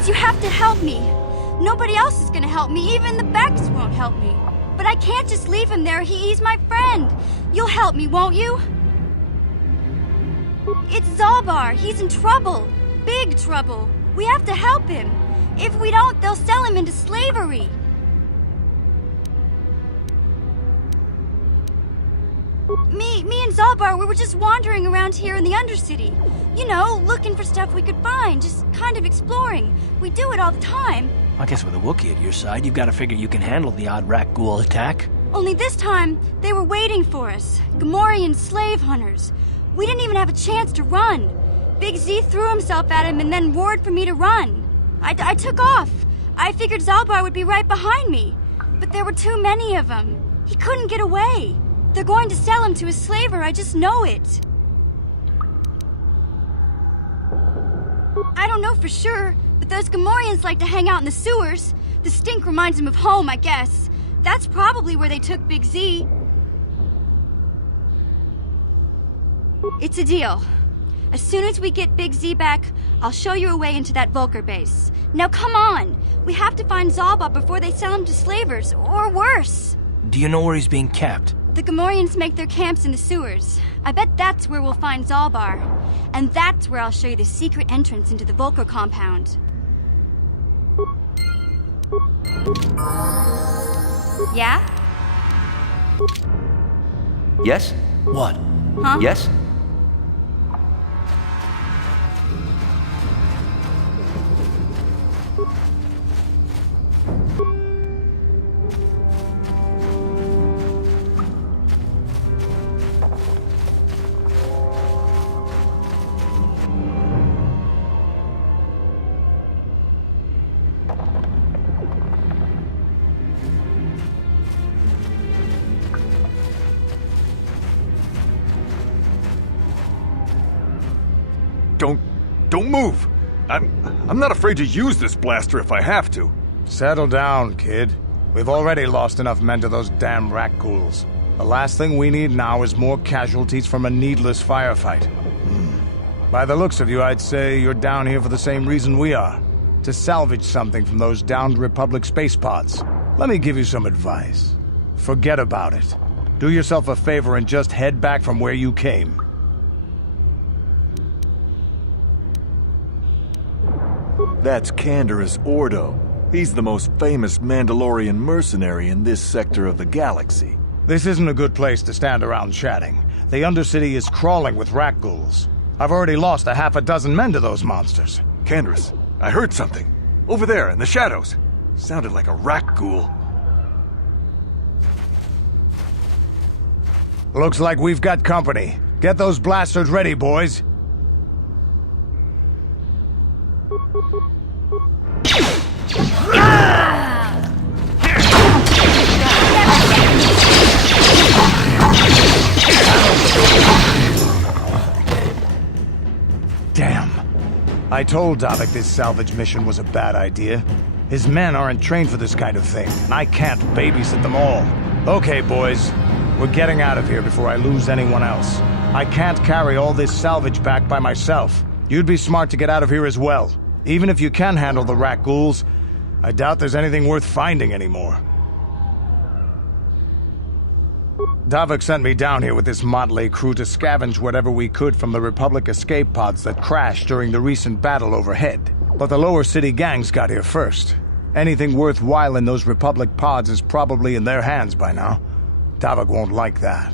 Please, you have to help me. Nobody else is gonna help me. Even the Becks won't help me. But I can't just leave him there. He's my friend. You'll help me, won't you? It's Zalbar. He's in trouble. Big trouble. We have to help him. If we don't, they'll sell him into slavery. Me and Zalbar, we were just wandering around here in the Undercity. You know, looking for stuff we could find, just kind of exploring. We do it all the time. I guess with a Wookiee at your side, you've got to figure you can handle the odd rat ghoul attack. Only this time, they were waiting for us. Gamorrean slave hunters. We didn't even have a chance to run. Big Z threw himself at him and then roared for me to run. I took off. I figured Zalbar would be right behind me. But there were too many of them. He couldn't get away. They're going to sell him to a slaver, I just know it. I don't know for sure, but those Gamorreans like to hang out in the sewers. The stink reminds them of home, I guess. That's probably where they took Big Z. It's a deal. As soon as we get Big Z back, I'll show you a way into that Vulcar base. Now come on! We have to find Zalbar before they sell him to slavers, or worse. Do you know where he's being kept? The Gamorreans make their camps in the sewers. I bet that's where we'll find Zalbar. And that's where I'll show you the secret entrance into the Vulcar compound. Yeah? Yes? What? Huh? Yes? Don't move! I'm not afraid to use this blaster if I have to. Settle down, kid. We've already lost enough men to those damn rat ghouls. The last thing we need now is more casualties from a needless firefight. By the looks of you, I'd say you're down here for the same reason we are. To salvage something from those downed Republic space pods. Let me give you some advice. Forget about it. Do yourself a favor and just head back from where you came. That's Canderous Ordo. He's the most famous Mandalorian mercenary in this sector of the galaxy. This isn't a good place to stand around chatting. The Undercity is crawling with rat ghouls. I've already lost a half a dozen men to those monsters. Canderous, I heard something. Over there in the shadows. Sounded like a rat ghoul. Looks like we've got company. Get those blasters ready, boys. Damn. I told Davik this salvage mission was a bad idea. His men aren't trained for this kind of thing, and I can't babysit them all. Okay, boys. We're getting out of here before I lose anyone else. I can't carry all this salvage back by myself. You'd be smart to get out of here as well. Even if you can handle the rat ghouls, I doubt there's anything worth finding anymore. Davik sent me down here with this motley crew to scavenge whatever we could from the Republic escape pods that crashed during the recent battle overhead. But the lower city gangs got here first. Anything worthwhile in those Republic pods is probably in their hands by now. Davik won't like that.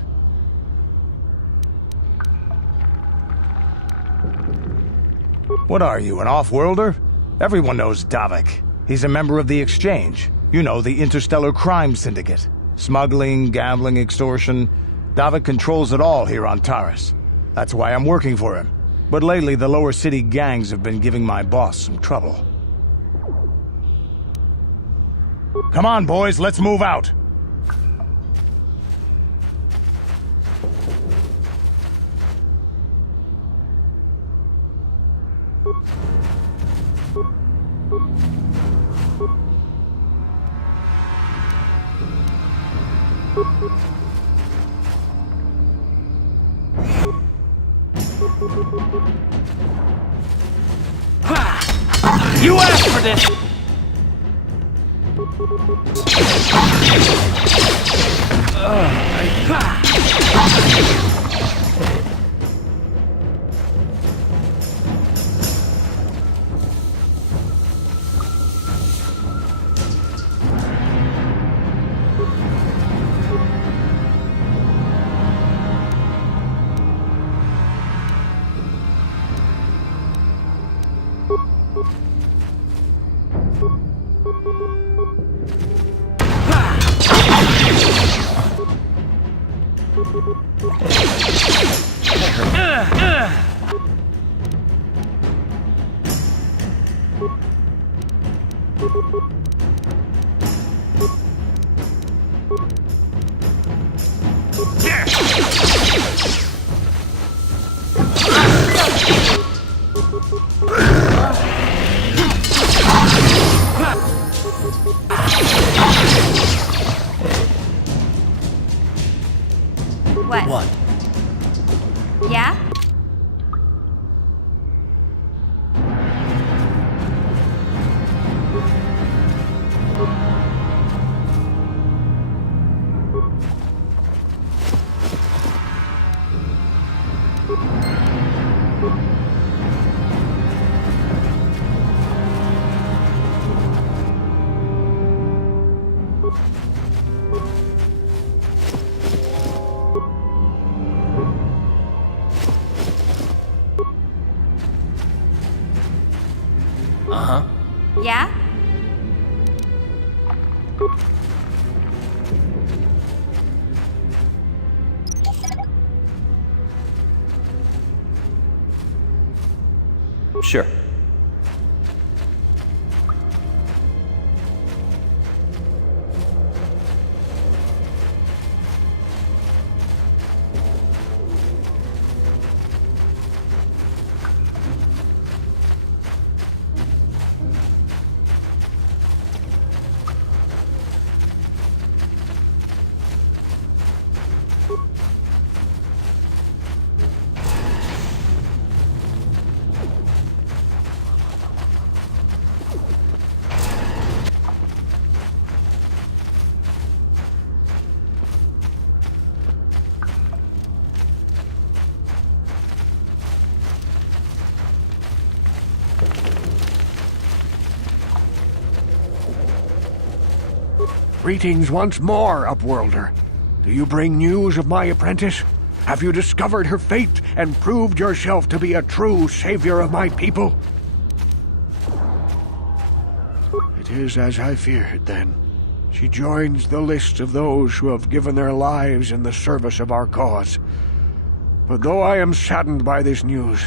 What are you, an off-worlder? Everyone knows Davik. He's a member of the Exchange. You know, the interstellar crime syndicate. Smuggling, gambling, extortion. Davik controls it all here on Taris. That's why I'm working for him. But lately, the lower city gangs have been giving my boss some trouble. Come on, boys, let's move out! You asked for this! What? What? Yeah? Uh-huh. Yeah? Sure. Greetings once more, Upworlder. Do you bring news of my apprentice? Have you discovered her fate and proved yourself to be a true savior of my people? It is as I feared, then. She joins the list of those who have given their lives in the service of our cause. But though I am saddened by this news,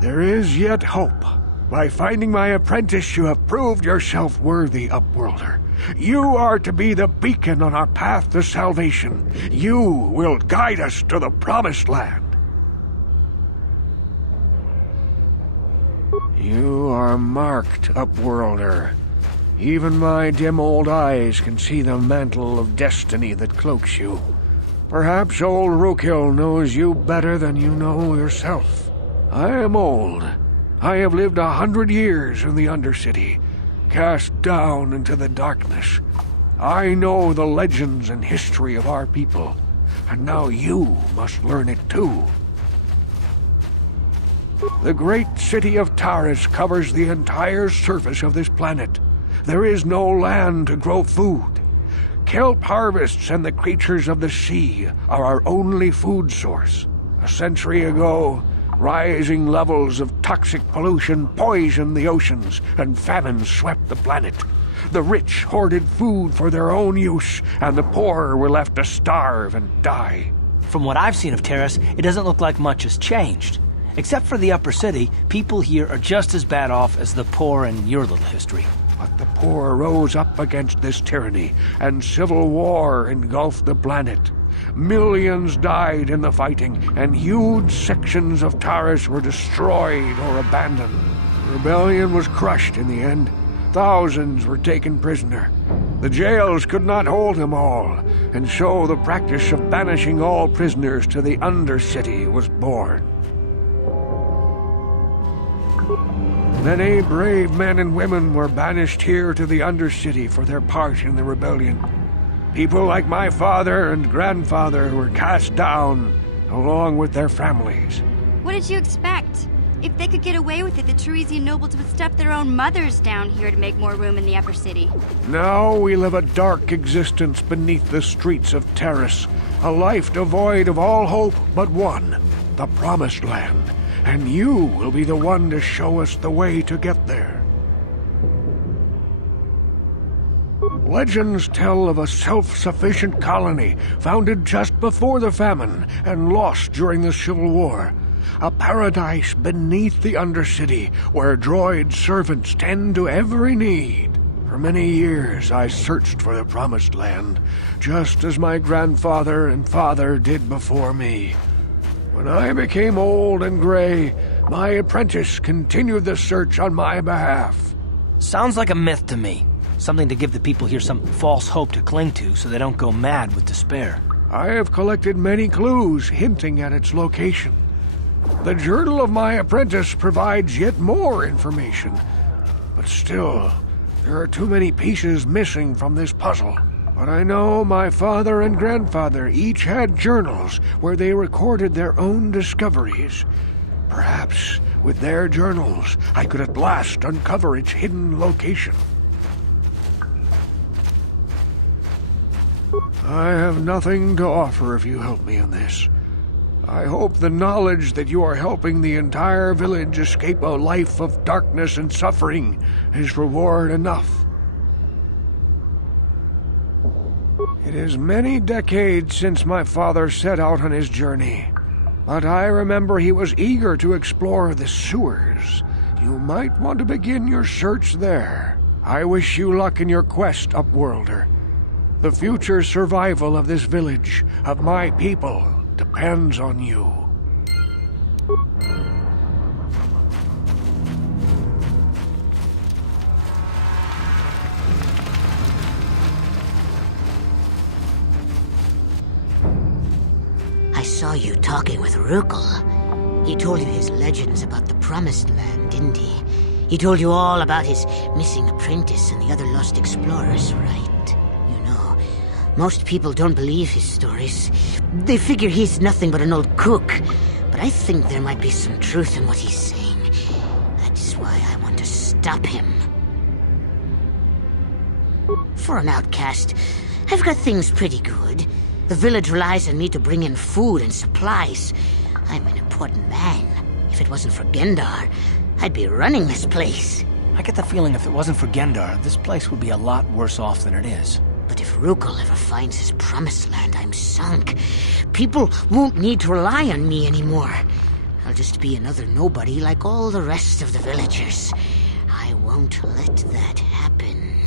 there is yet hope. By finding my apprentice, you have proved yourself worthy, Upworlder. You are to be the beacon on our path to salvation. You will guide us to the promised land. You are marked, Upworlder. Even my dim old eyes can see the mantle of destiny that cloaks you. Perhaps old Rookhill knows you better than you know yourself. I am old. I have lived 100 years in the Undercity, cast down into the darkness. I know the legends and history of our people, and now you must learn it too. The great city of Taris covers the entire surface of this planet. There is no land to grow food. Kelp harvests and the creatures of the sea are our only food source. A century ago, rising levels of toxic pollution poisoned the oceans, and famine swept the planet. The rich hoarded food for their own use, and the poor were left to starve and die. From what I've seen of Taris, it doesn't look like much has changed. Except for the upper city, people here are just as bad off as the poor in your little history. But the poor rose up against this tyranny, and civil war engulfed the planet. Millions died in the fighting, and huge sections of Taris were destroyed or abandoned. Rebellion was crushed in the end. Thousands were taken prisoner. The jails could not hold them all, and so the practice of banishing all prisoners to the Undercity was born. Many brave men and women were banished here to the Undercity for their part in the rebellion. People like my father and grandfather were cast down, along with their families. What did you expect? If they could get away with it, the Teresian nobles would stuff their own mothers down here to make more room in the upper city. Now we live a dark existence beneath the streets of Taris, a life devoid of all hope but one, the Promised Land. And you will be the one to show us the way to get there. Legends tell of a self-sufficient colony founded just before the famine and lost during the Civil War. A paradise beneath the Undercity where droid servants tend to every need. For many years I searched for the Promised Land, just as my grandfather and father did before me. When I became old and gray, my apprentice continued the search on my behalf. Sounds like a myth to me. Something to give the people here some false hope to cling to so they don't go mad with despair. I have collected many clues hinting at its location. The journal of my apprentice provides yet more information. But still, there are too many pieces missing from this puzzle. But I know my father and grandfather each had journals where they recorded their own discoveries. Perhaps with their journals, I could at last uncover its hidden location. I have nothing to offer if you help me in this. I hope the knowledge that you are helping the entire village escape a life of darkness and suffering is reward enough. It is many decades since my father set out on his journey, but I remember he was eager to explore the sewers. You might want to begin your search there. I wish you luck in your quest, Upworlder. The future survival of this village, of my people, depends on you. I saw you talking with Rukel. He told you his legends about the Promised Land, didn't he? He told you all about his missing apprentice and the other lost explorers, right? Most people don't believe his stories. They figure he's nothing but an old cook. But I think there might be some truth in what he's saying. That's why I want to stop him. For an outcast, I've got things pretty good. The village relies on me to bring in food and supplies. I'm an important man. If it wasn't for Gendar, I'd be running this place. I get the feeling if it wasn't for Gendar, this place would be a lot worse off than it is. But if Rukel ever finds his Promised Land, I'm sunk. People won't need to rely on me anymore. I'll just be another nobody like all the rest of the villagers. I won't let that happen.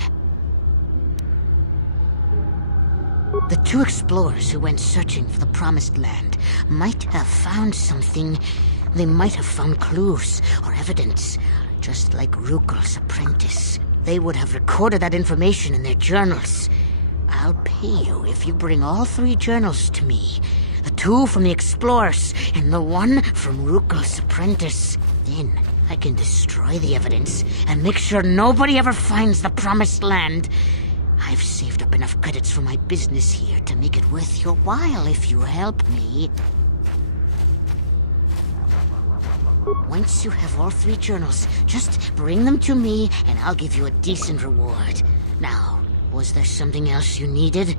The two explorers who went searching for the Promised Land might have found something. They might have found clues or evidence, just like Rukel's apprentice. They would have recorded that information in their journals. I'll pay you if you bring all 3 journals to me. The 2 from the explorers and the 1 from Rukel's apprentice. Then I can destroy the evidence and make sure nobody ever finds the Promised Land. I've saved up enough credits for my business here to make it worth your while if you help me. Once you have all 3 journals, just bring them to me and I'll give you a decent reward. Now, was there something else you needed?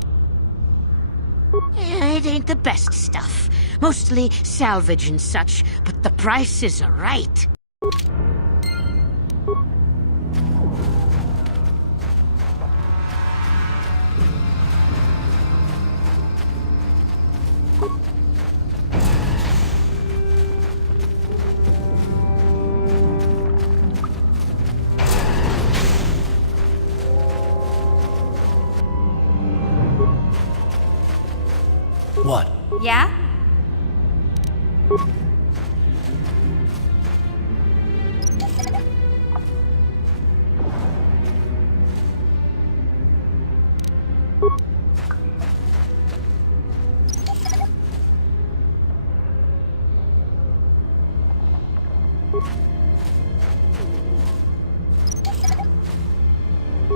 It ain't the best stuff. Mostly salvage and such, but the prices are right. What? Yeah?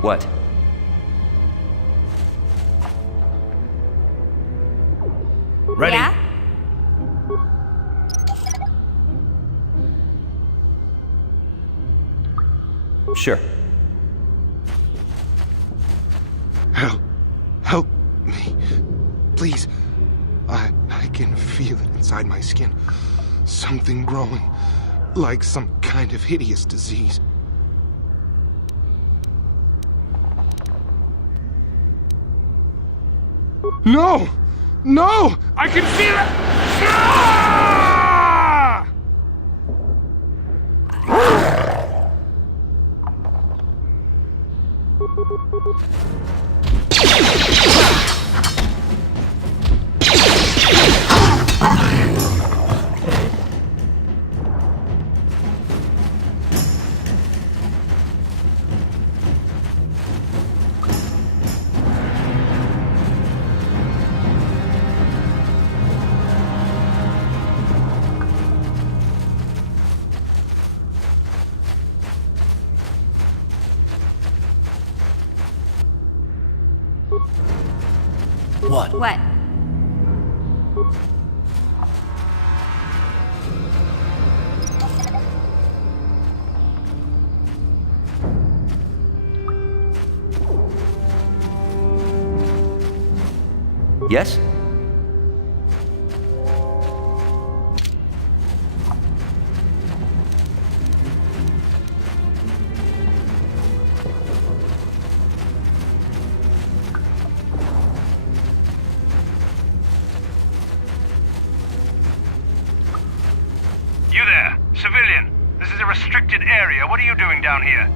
What? Ready? Yeah? Sure. Help me. Please. I can feel it inside my skin. Something growing. Like some kind of hideous disease. No! No! I can feel it! Ah! What? What? Yes? You there, civilian. This is a restricted area. What are you doing down here?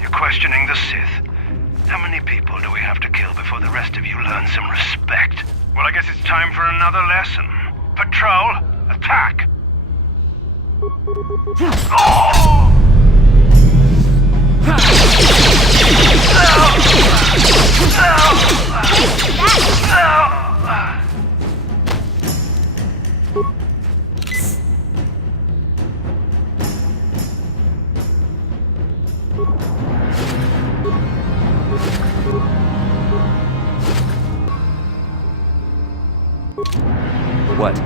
You're questioning the Sith. How many people do we have to kill before the rest of you learn some respect? Well, I guess it's time for another lesson. Patrol, attack! Oh! What?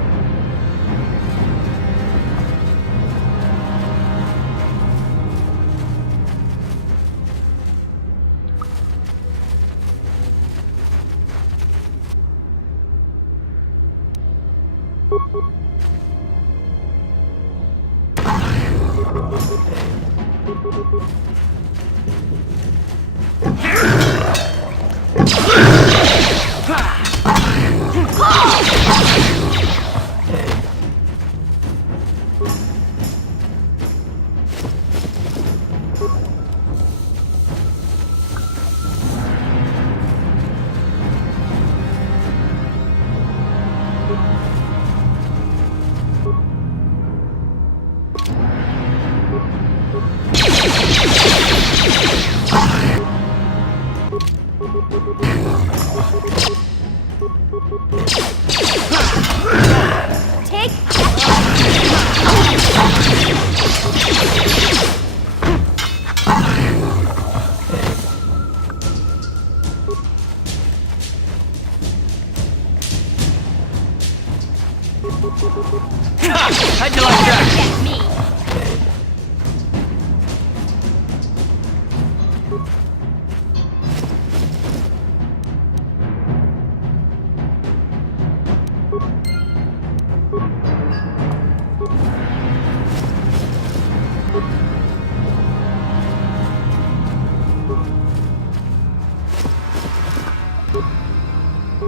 Take How'd you like that? Get me.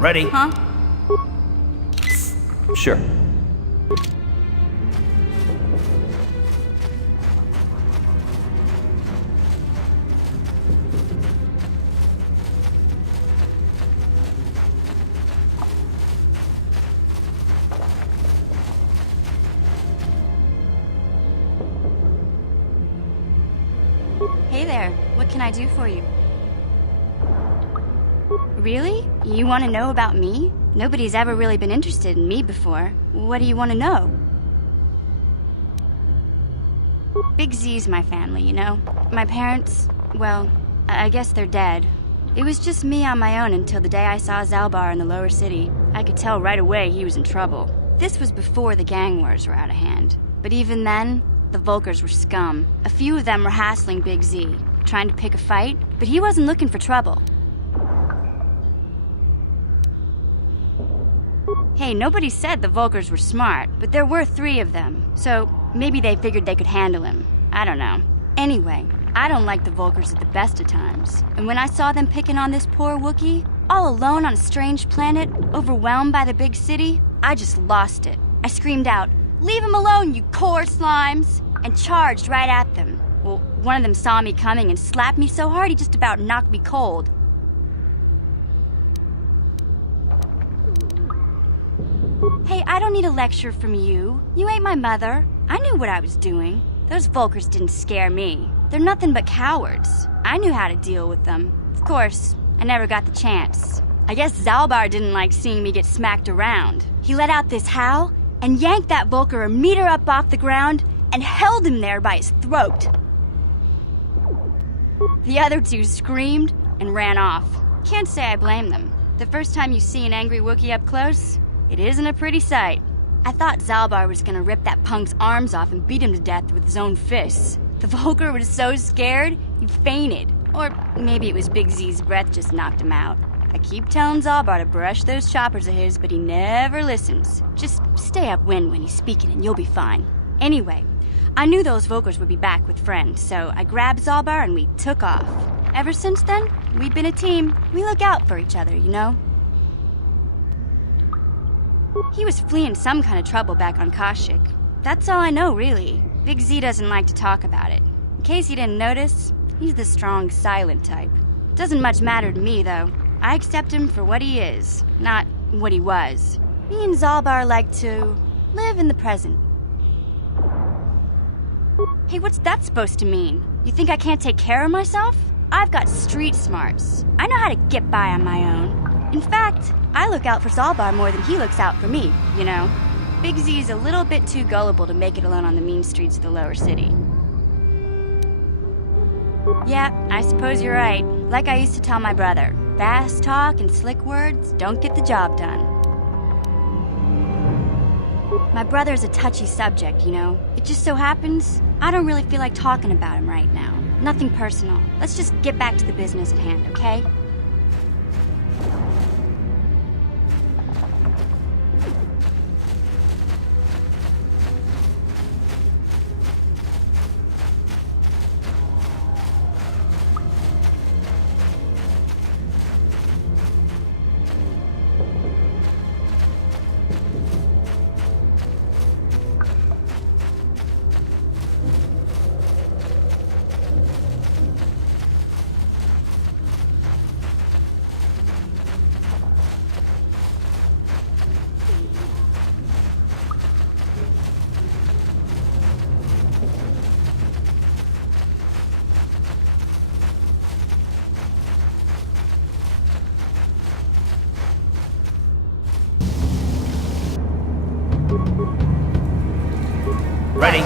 Ready? Huh? Sure. Hey there. What can I do for you? Really? You want to know about me? Nobody's ever really been interested in me before. What do you want to know? Big Z's my family, you know? My parents, well, I guess they're dead. It was just me on my own until the day I saw Zalbar in the lower city. I could tell right away he was in trouble. This was before the gang wars were out of hand. But even then, the Volkers were scum. A few of them were hassling Big Z, trying to pick a fight, but he wasn't looking for trouble. Hey, nobody said the Volkers were smart, but there were 3 of them, so maybe they figured they could handle him. I don't know. Anyway, I don't like the Volkers at the best of times. And when I saw them picking on this poor Wookiee, all alone on a strange planet, overwhelmed by the big city, I just lost it. I screamed out, "Leave him alone, you core slimes!" and charged right at them. Well, one of them saw me coming and slapped me so hard he just about knocked me cold. Hey, I don't need a lecture from you. You ain't my mother. I knew what I was doing. Those Volkers didn't scare me. They're nothing but cowards. I knew how to deal with them. Of course, I never got the chance. I guess Zalbar didn't like seeing me get smacked around. He let out this howl and yanked that Volker a meter up off the ground and held him there by his throat. The other 2 screamed and ran off. Can't say I blame them. The first time you see an angry Wookiee up close, it isn't a pretty sight. I thought Zalbar was gonna rip that punk's arms off and beat him to death with his own fists. The Volker was so scared, he fainted. Or maybe it was Big Z's breath just knocked him out. I keep telling Zalbar to brush those choppers of his, but he never listens. Just stay upwind when he's speaking and you'll be fine. Anyway, I knew those Volkers would be back with friends, so I grabbed Zalbar and we took off. Ever since then, we've been a team. We look out for each other, you know? He was fleeing some kind of trouble back on Kashyyyk. That's all I know, really. Big Z doesn't like to talk about it. In case you didn't notice, he's the strong, silent type. Doesn't much matter to me, though. I accept him for what he is, not what he was. Me and Zalbar like to live in the present. Hey, what's that supposed to mean? You think I can't take care of myself? I've got street smarts. I know how to get by on my own. In fact, I look out for Zalbar more than he looks out for me, you know? Big Z's a little bit too gullible to make it alone on the mean streets of the lower city. Yeah, I suppose you're right. Like I used to tell my brother, fast talk and slick words don't get the job done. My brother's a touchy subject, you know? It just so happens, I don't really feel like talking about him right now. Nothing personal. Let's just get back to the business at hand, okay? Ready.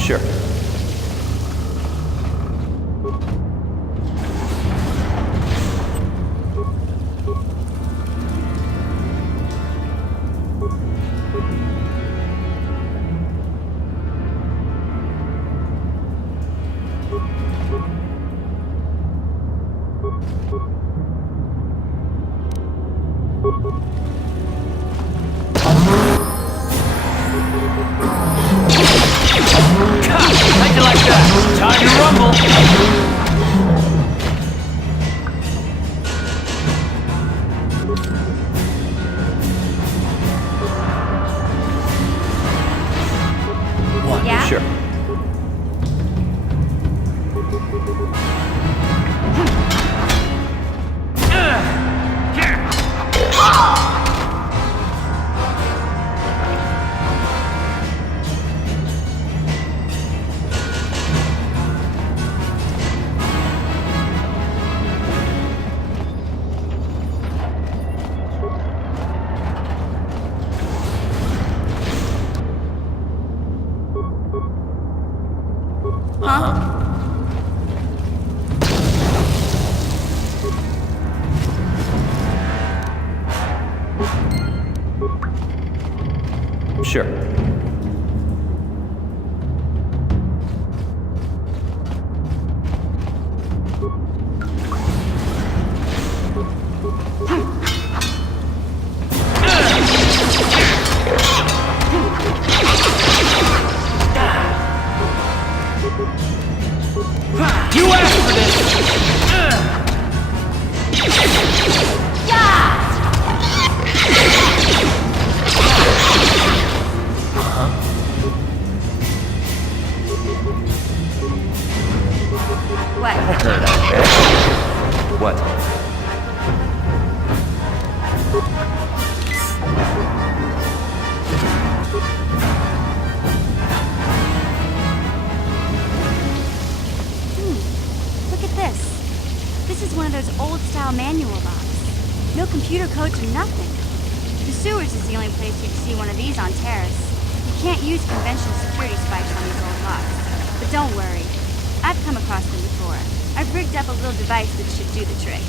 Sure. How'd you like that? Time to rumble. What? Yeah? Sure. Sure. You asked for this! What? What? Look at this. This is one of those old-style manual locks. No computer codes or nothing. The sewers is the only place you'd see one of these on Terrace. You can't use conventional security spikes on these old locks. But don't worry. I've come across them before. I've rigged up a little device that should do the trick.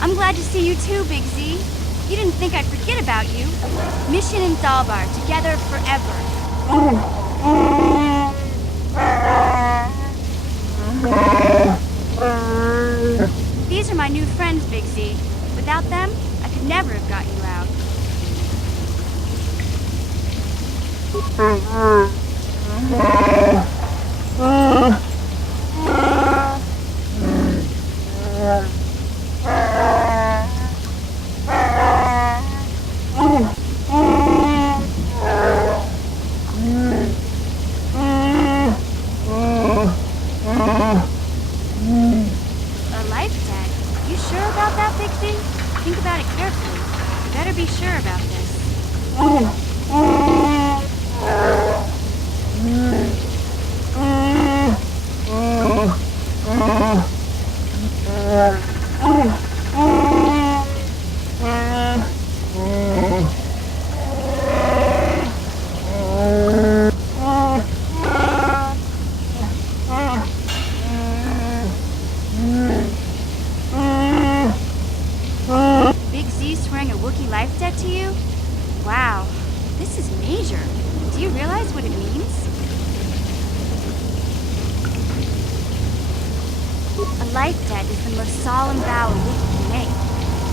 I'm glad to see you too, Big Z. You didn't think I'd forget about you. Mission in Dalbar, together forever. These are my new friends, Big Z. Without them, I could never have got you out. A life debt? You sure about that, Big Z? Think about it carefully. You better be sure about this. Big Z swearing a Wookiee life debt to you? Wow, this is major. Do you realize what it means? A life debt is the most solemn vow a Wookiee can make.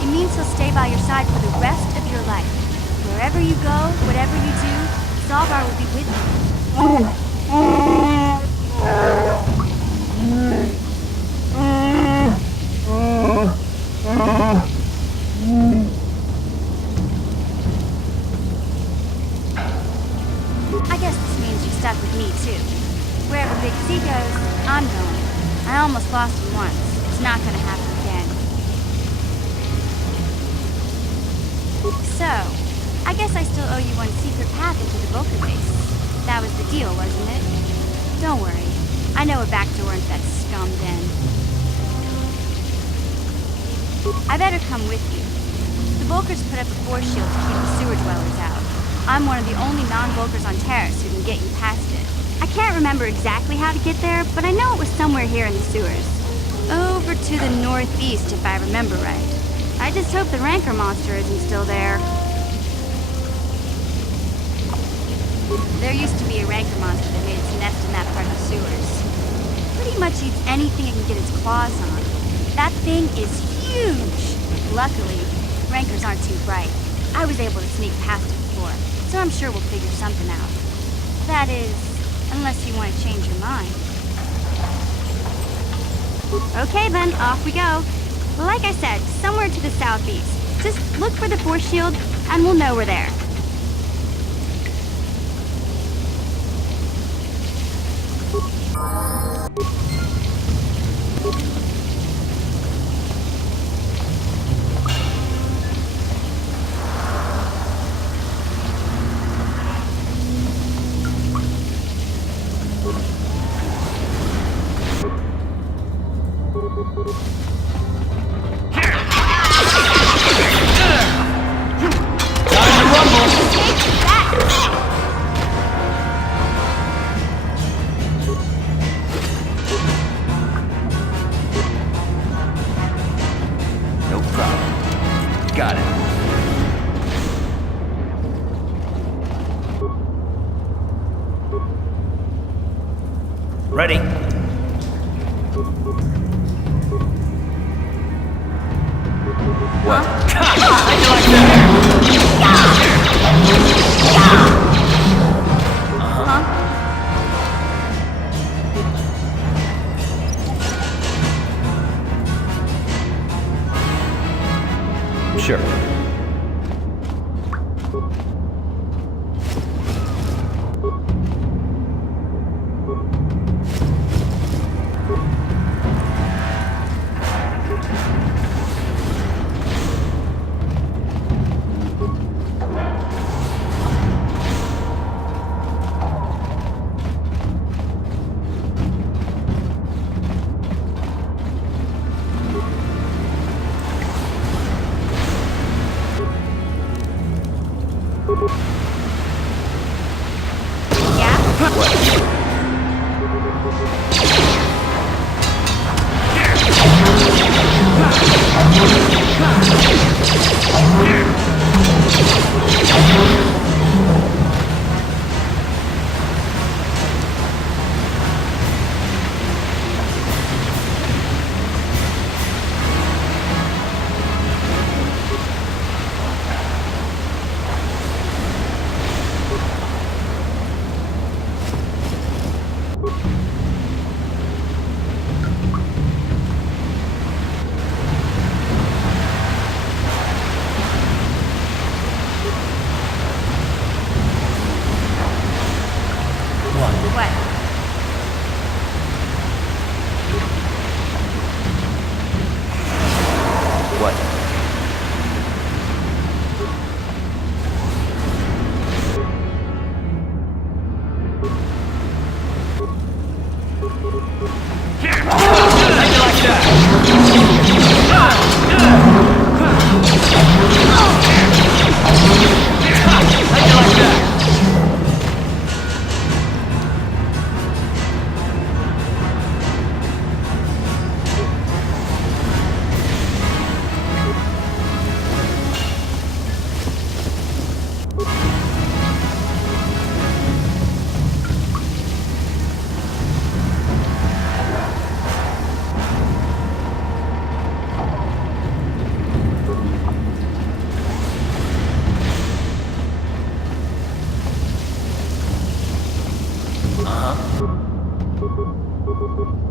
It means he'll stay by your side for the rest of your life. Wherever you go, whatever you do, Zalbar will be with you. I guess this means you're stuck with me, too. Wherever Big Z goes, I'm going. I almost lost him once. It's not gonna happen again. So, I guess I still owe you one secret path into the Vulcan base. That was the deal, wasn't it? Don't worry. I know a back door into that scum den. I better come with you. The Vulkars put up a force shield to keep the sewer dwellers out. I'm one of the only non-Vulkars on Terrace who can get you past it. I can't remember exactly how to get there, but I know it was somewhere here in the sewers. Over to the northeast, if I remember right. I just hope the Rancor monster isn't still there. There used to be a Rancor monster that made its nest in that part of the sewers. Pretty much eats anything it can get its claws on. That thing is huge! Luckily, Rancors aren't too bright. I was able to sneak past it before, so I'm sure we'll figure something out. That is, unless you want to change your mind. Okay then, off we go. Like I said, somewhere to the southeast. Just look for the force shield, and we'll know we're there. Ready? What? How'd you like that? Sure.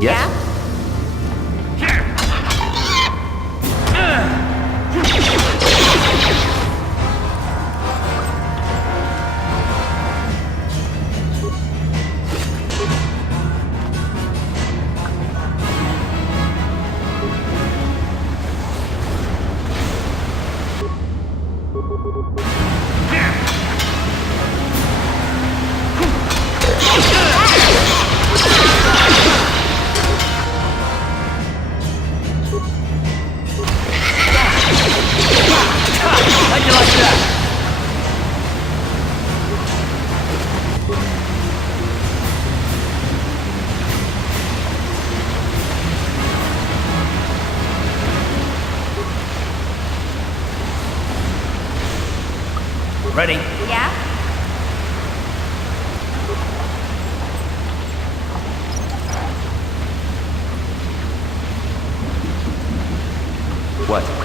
Yes? How'd you like that? Ready? Yeah? What?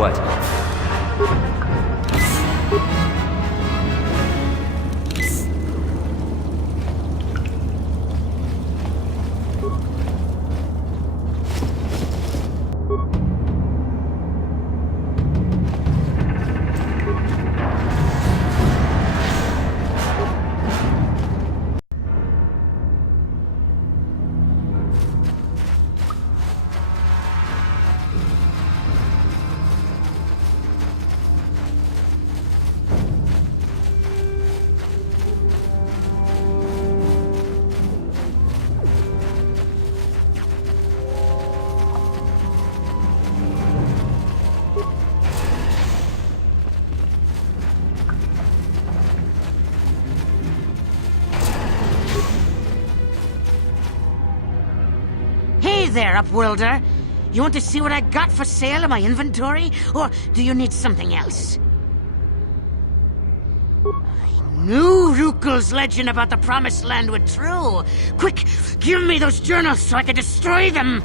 What? Hey there, Upworlder. You want to see what I got for sale in my inventory? Or do you need something else? I knew Rukul's legend about the Promised Land was true. Quick, give me those journals so I can destroy them!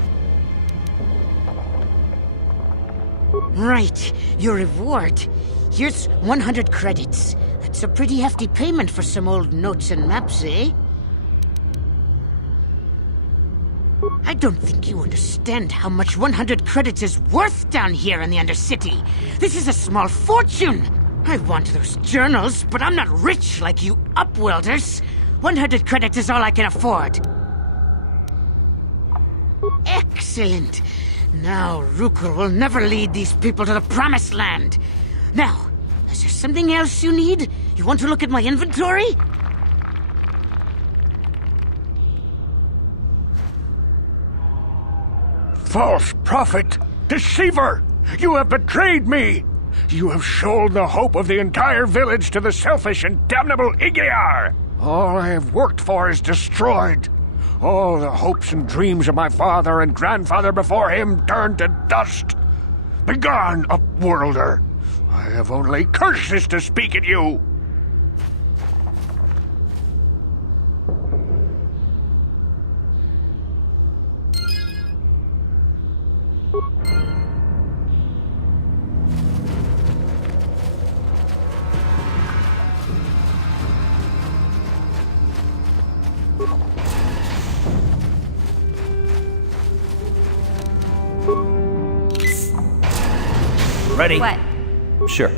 Right, your reward. Here's 100 credits. That's a pretty hefty payment for some old notes and maps, eh? I don't think you understand how much 100 credits is worth down here in the Undercity. This is a small fortune. I want those journals, but I'm not rich like you Upworlders. 100 credits is all I can afford. Excellent. Now Rukul will never lead these people to the Promised Land. Now, is there something else you need? You want to look at my inventory? False prophet! Deceiver! You have betrayed me! You have sold the hope of the entire village to the selfish and damnable Igiar! All I have worked for is destroyed. All the hopes and dreams of my father and grandfather before him turned to dust. Begone, Upworlder! I have only curses to speak at you! Ready? What? Sure.